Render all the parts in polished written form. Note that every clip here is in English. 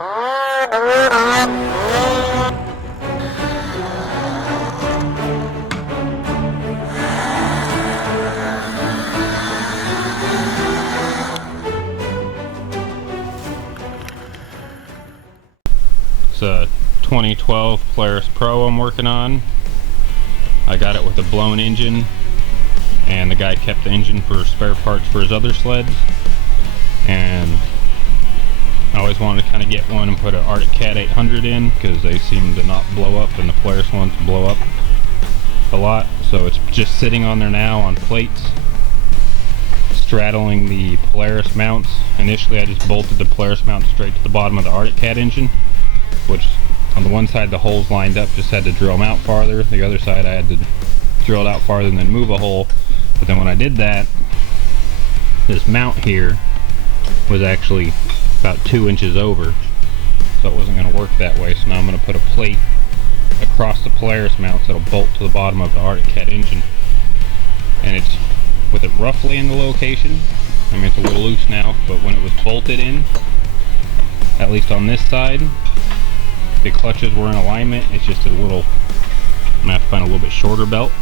It's a 2012 Polaris Pro I'm working on. I got it with a blown engine, and the guy kept the engine for spare parts for his other sleds. And I always wanted to kind of get one and put an Arctic Cat 800 in, because they seem to not blow up, and the Polaris ones blow up a lot. So it's just sitting on there now on plates, straddling the Polaris mounts. Initially I just bolted the Polaris mount straight to the bottom of the Arctic Cat engine, which on the one side the holes lined up, just had to drill them out farther. The other side I had to drill it out farther and then move a hole. But then when I did that, this mount here was actually about 2 inches over, so it wasn't going to work that way. So now I'm going to put a plate across the Polaris mount that'll bolt to the bottom of the Arctic Cat engine. And it's with it roughly in the location. I mean, it's a little loose now, but when it was bolted in, at least on this side, the clutches were in alignment. It's just a little, I'm gonna have to find a little bit shorter belt,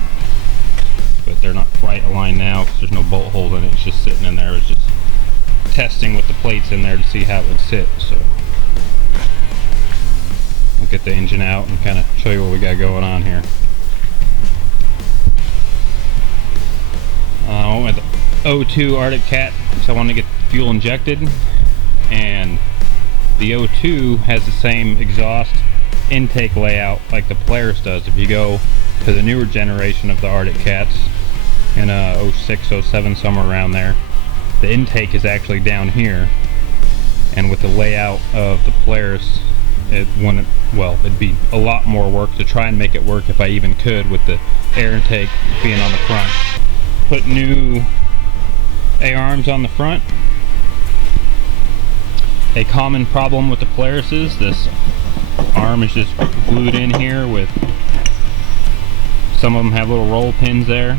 but they're not quite aligned now because there's no bolt holes in it. It's just sitting in there. It's just testing with the plates in there to see how it would sit. So we'll get the engine out and kind of show you what we got going on here. I went with the O2 Arctic Cat, so I wanted to get fuel injected, and the O2 has the same exhaust intake layout like the Polaris does. If you go to the newer generation of the Arctic Cats in 06, 07, somewhere around there, the intake is actually down here, and with the layout of the Polaris, it wouldn't, well, it'd be a lot more work to try and make it work if I even could, with the air intake being on the front. Put new A-arms on the front. A common problem with the Polaris is this arm is just glued in here with, some of them have little roll pins there.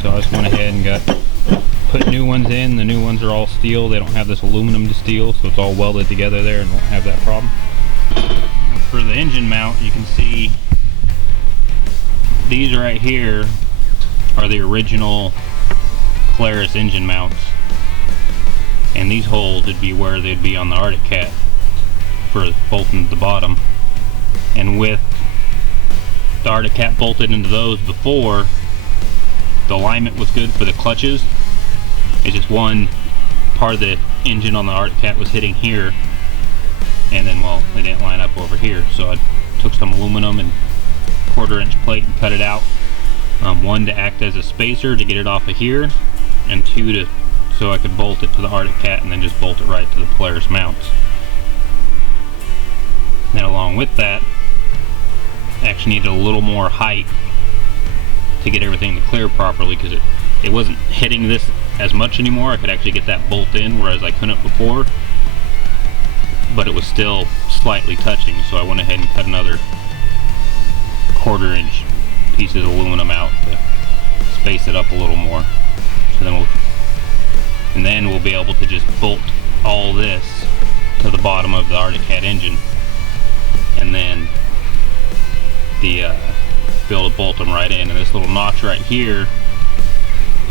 So I just went ahead and put new ones in. The new ones are all steel. They don't have this aluminum to steel, so it's all welded together there and won't have that problem. For the engine mount, you can see these right here are the original Polaris engine mounts. And these holes would be where they'd be on the Arctic Cat for bolting to the bottom. And with the Arctic Cat bolted into those before, the alignment was good for the clutches. It's just one part of the engine on the Arctic Cat was hitting here, and then, well, they didn't line up over here. So I took some aluminum and 1/4-inch plate and cut it out. One, to act as a spacer to get it off of here, and two, so I could bolt it to the Arctic Cat and then just bolt it right to the Polaris mounts. Then along with that, I actually needed a little more height to get everything to clear properly, because it wasn't hitting this as much anymore. I could actually get that bolt in, whereas I couldn't before, but it was still slightly touching. So I went ahead and cut another 1/4-inch pieces of aluminum out to space it up a little more. So then we'll be able to just bolt all this to the bottom of the Arctic Cat engine, and then be able to bolt them right in. And this little notch right here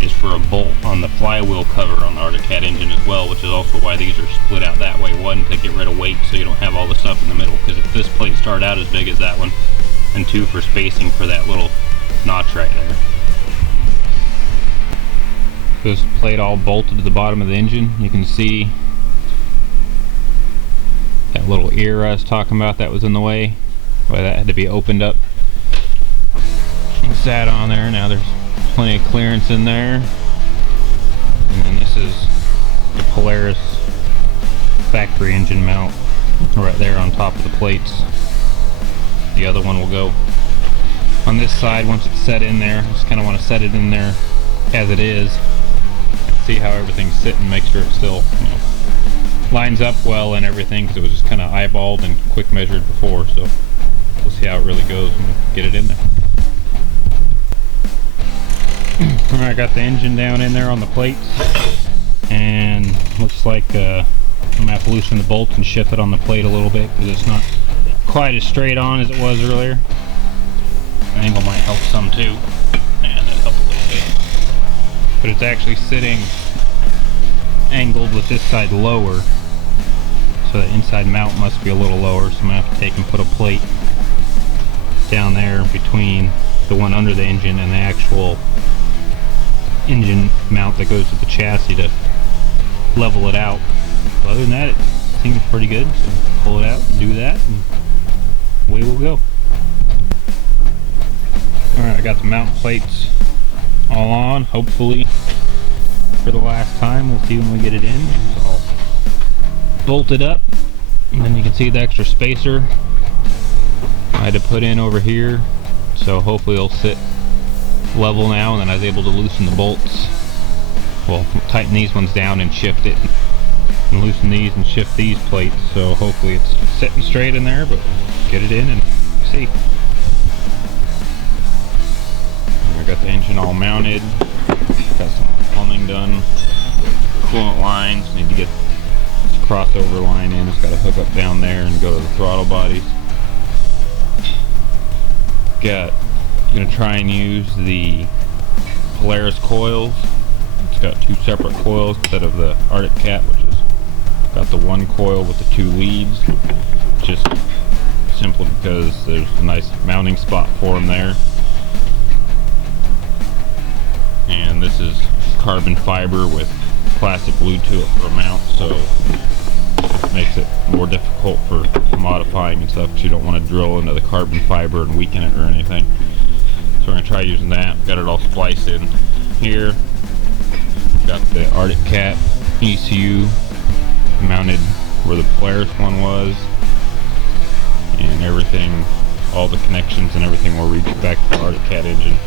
is for a bolt on the flywheel cover on the Arctic Cat engine as well, which is also why these are split out that way. One, to get rid of weight so you don't have all the stuff in the middle, because if this plate started out as big as that one, and two, for spacing for that little notch right there. This plate all bolted to the bottom of the engine. You can see that little ear I was talking about that was in the way. Why that had to be opened up and sat on there. Now there's plenty of clearance in there. And then this is the Polaris factory engine mount right there on top of the plates. The other one will go on this side once it's set in there. I just kind of want to set it in there as it is, see how everything's sitting, make sure it still, you know, lines up well and everything, because it was just kind of eyeballed and quick measured before. So we'll see how it really goes when we get it in there. Alright, got the engine down in there on the plates, and looks like I'm gonna have to loosen the bolts and shift it on the plate a little bit because it's not quite as straight on as it was earlier. The angle might help some too. And it help a little bit. But it's actually sitting angled with this side lower. So the inside mount must be a little lower. So I'm gonna have to take and put a plate down there between the one under the engine and the actual engine mount that goes with the chassis to level it out. But other than that, it seems pretty good. So pull it out and do that, and away we'll go. Alright, I got the mount plates all on, hopefully for the last time. We'll see when we get it in. So I'll bolt it up, and then you can see the extra spacer I had to put in over here. So hopefully it'll sit level now, and then I was able to loosen the bolts. Well, tighten these ones down and shift it, and loosen these and shift these plates. So hopefully it's sitting straight in there, but we'll get it in and see. I got the engine all mounted, got some plumbing done, coolant lines, need to get this crossover line in. It's got to hook up down there and go to the throttle bodies. Gonna try and use the Polaris coils. It's got two separate coils instead of the Arctic Cat, which is got the one coil with the two leads. Just simply because there's a nice mounting spot for them there. And this is carbon fiber with plastic glued to it for a mount, so it makes it more difficult for modifying and stuff, because you don't want to drill into the carbon fiber and weaken it or anything. So we're going to try using that. Got it all spliced in here. Got the Arctic Cat ECU mounted where the Polaris one was, and everything, all the connections and everything will reach back to the Arctic Cat engine.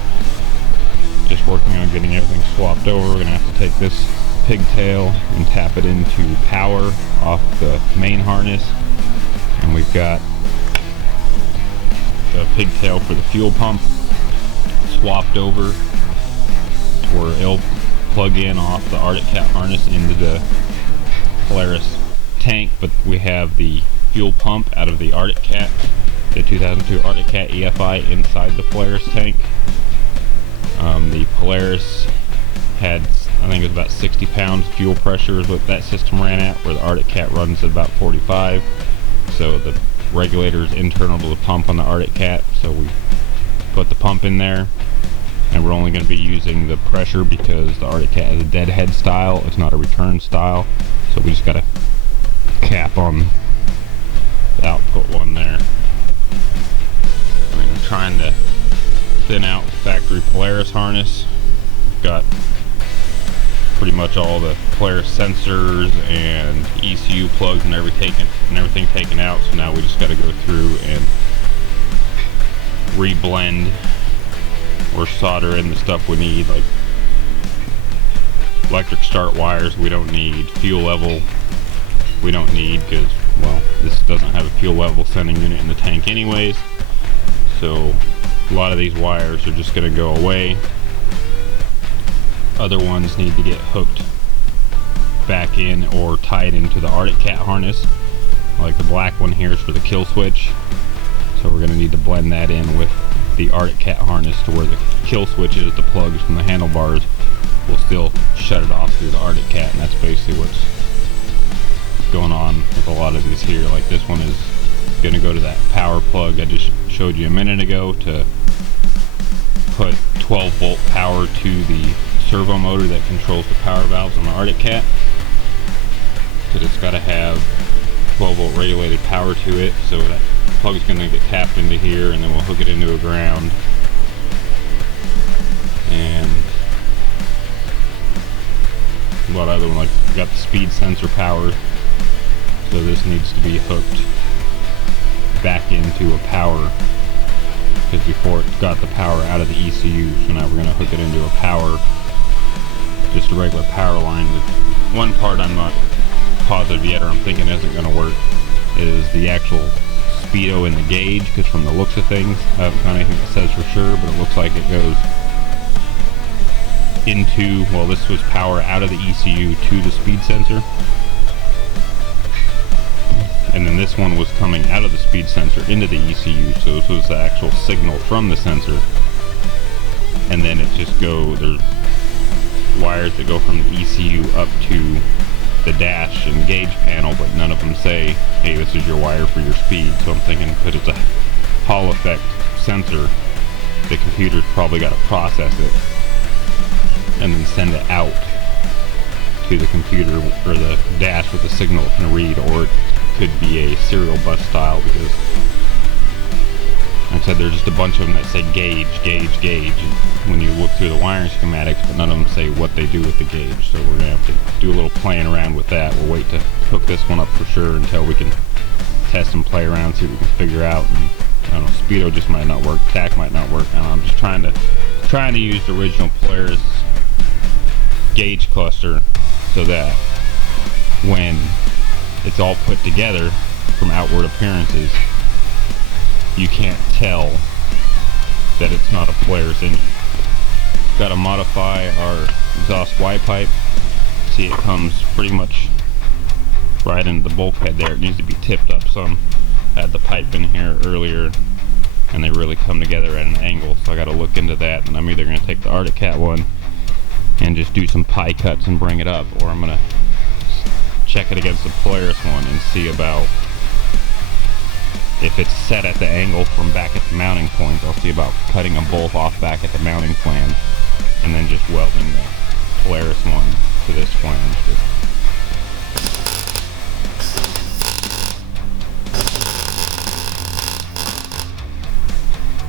Just working on getting everything swapped over. We're going to have to take this pigtail and tap it into power off the main harness, and we've got the pigtail for the fuel pump swapped over where it'll plug in off the Arctic Cat harness into the Polaris tank, but we have the fuel pump out of the Arctic Cat, the 2002 Arctic Cat EFI, inside the Polaris tank. The Polaris had, I think it was about 60 pounds fuel pressure is what that system ran at, where the Arctic Cat runs at about 45. So the regulator is internal to the pump on the Arctic Cat, so we put the pump in there, and we're only going to be using the pressure because the Arctic Cat is a deadhead style, it's not a return style, so we just got a cap on the output one there. I'm trying to thin out the factory Polaris harness. Got pretty much all the Polaris sensors and ECU plugs and everything taken out, so now we just got to go through and reblend or solder in the stuff we need, like electric start wires we don't need, fuel level we don't need because, well, this doesn't have a fuel level sending unit in the tank anyways, so a lot of these wires are just going to go away. Other ones need to get hooked back in or tied into the Arctic Cat harness, like the black one here is for the kill switch, so we're going to need to blend that in with the Arctic Cat harness to where the kill switch is, the plugs from the handlebars will still shut it off through the Arctic Cat, and that's basically what's going on with a lot of these here. Like this one is going to go to that power plug I just showed you a minute ago to put 12 volt power to the servo motor that controls the power valves on the Arctic Cat, because it's got to have 12 volt regulated power to it, so that plug is going to get tapped into here, and then we'll hook it into a ground. And a lot of other ones, like we got the speed sensor power, so this needs to be hooked back into a power, because before it got the power out of the ECU, so now we're going to hook it into a power, just a regular power line. The one part I'm not positive yet, or I'm thinking isn't going to work, is the actual speedo in the gauge, because from the looks of things, I haven't found anything that says for sure, but it looks like it goes into, well, this was power out of the ECU to the speed sensor. and then this one was coming out of the speed sensor into the ECU, so this was the actual signal from the sensor. And then it just there's wires that go from the ECU up to the dash and gauge panel, but none of them say, hey, this is your wire for your speed. So I'm thinking, because it's a Hall effect sensor, the computer's probably got to process it and then send it out to the computer or the dash with the signal it can read, or it could be a serial bus style, because like I said, there's just a bunch of them that say gauge, gauge, gauge, and when you look through the wiring schematics, but none of them say what they do with the gauge. So we're gonna have to do a little playing around with that. We'll wait to hook this one up for sure until we can test and play around, see what we can figure out. And I don't know, speedo just might not work, tack might not work. I don't know, I'm just trying to use the original Polaris gauge cluster so that when it's all put together from outward appearances, you can't tell that it's not a Polaris engine. Got to modify our exhaust Y pipe. See, it comes pretty much right into the bulkhead there. It needs to be tipped up some. Had the pipe in here earlier and they really come together at an angle, so I got to look into that, and I'm either going to take the Arctic Cat one and just do some pie cuts and bring it up, or I'm going to check it against the Polaris one and see about if it's set at the angle from back at the mounting point. I'll see about cutting them both off back at the mounting flange and then just welding the Polaris one to this flange.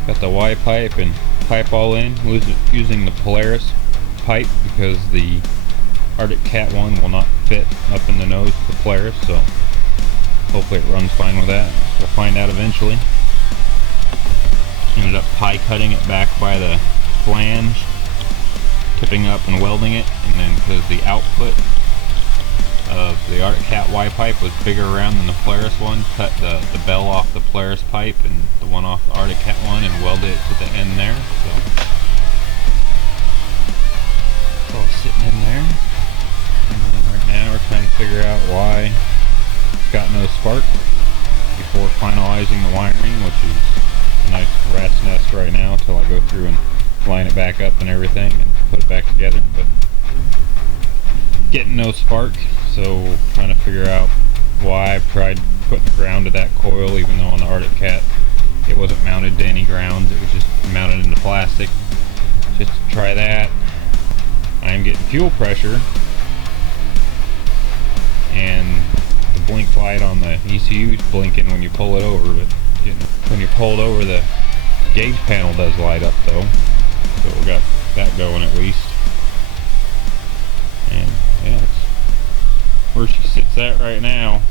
Got the Y pipe and pipe all in, using the Polaris pipe because the Arctic Cat one will not fit up in the nose of the Polaris, so hopefully it runs fine with that. We'll find out eventually. Ended up pie cutting it back by the flange, tipping up and welding it, and then because the output of the Arctic Cat Y pipe was bigger around than the Polaris one, cut the bell off the Polaris pipe and the one off the Arctic Cat one and welded it to the end there. So it's all sitting in there. And then right now we're trying to figure out why it's got no spark before finalizing the wiring, which is a nice rat's nest right now until I go through and line it back up and everything and put it back together. But getting no spark, so trying to figure out why. I've tried putting ground to that coil, even though on the Arctic Cat it wasn't mounted to any grounds, it was just mounted into plastic. Just to try that. I'm getting fuel pressure, and the blink light on the ECU is blinking when you pull it over, but when you pull it over, the gauge panel does light up though, so we got that going at least. And yeah, that's where she sits at right now.